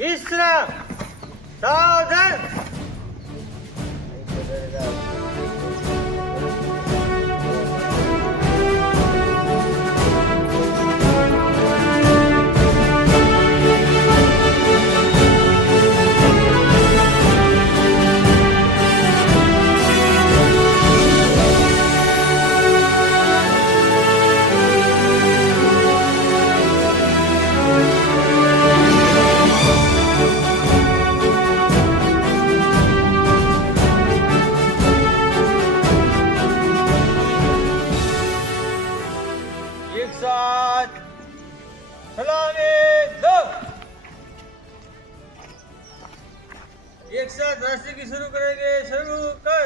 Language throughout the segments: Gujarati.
વિશ્રામ સાવધાન एक साथ सलामी दो एक साथ राष्ट्र की शुरू करेंगे शुरू कर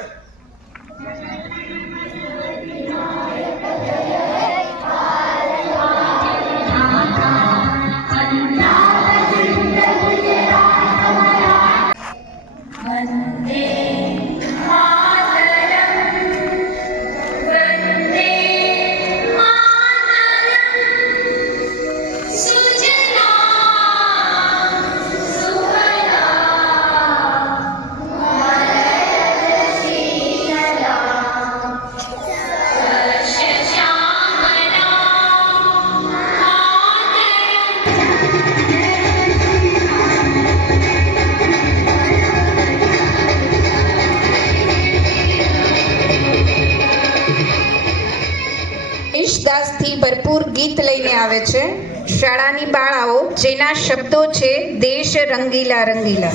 દેશદાસથી ભરપૂર ગીત લઈને આવે છે શાળાની બાળાઓ, જેના શબ્દો છે દેશ રંગીલા રંગીલા.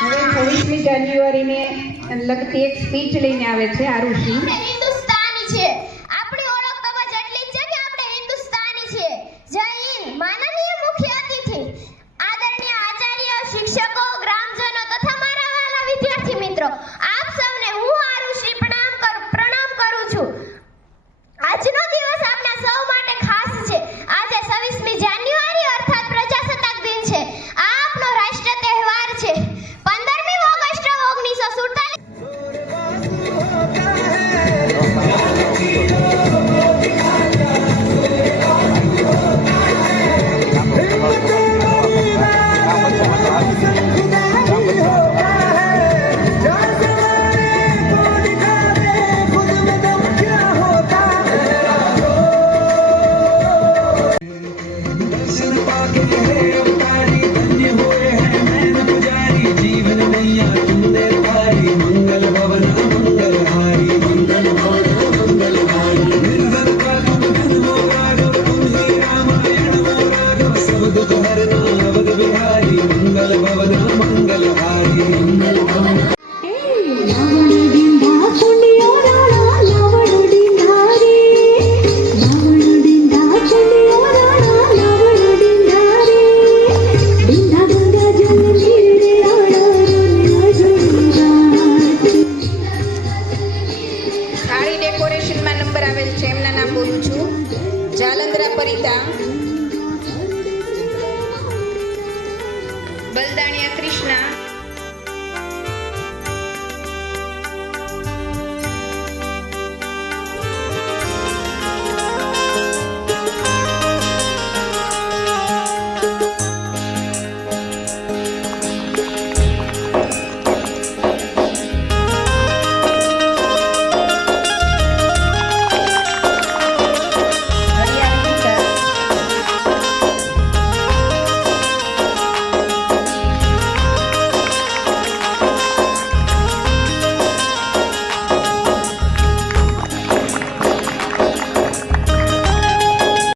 હવે 26મી જાન્યુઆરીને લગતી એક સ્પીચ લઈને આવે છે આરુષિ. હિન્દુસ્તાની છે, આપણી ઓળખ તો બસ એટલી જ છે કે આપણે હિન્દુસ્તાની છીએ. જય હિન્દ. માનનીય મુખ્ય અતિથિ, આદરણીય આચાર્ય, શિક્ષકો, ગ્રામજનો તથા મારા વાલા વિદ્યાર્થી મિત્રો, આપ સૌને હું આરુષિ પ્રણામ કરું છું. આજનો દિવસ આપણા સૌ માટે ખાસ છે. આજે 26મી જાન્યુઆરી અર્થાત પ્રજાસત્તાક દિન છે. આ આપનો રાષ્ટ્રીય તહેવાર છે. 15મી ઓગસ્ટ 'બલદાણિયા કૃષ્ણા',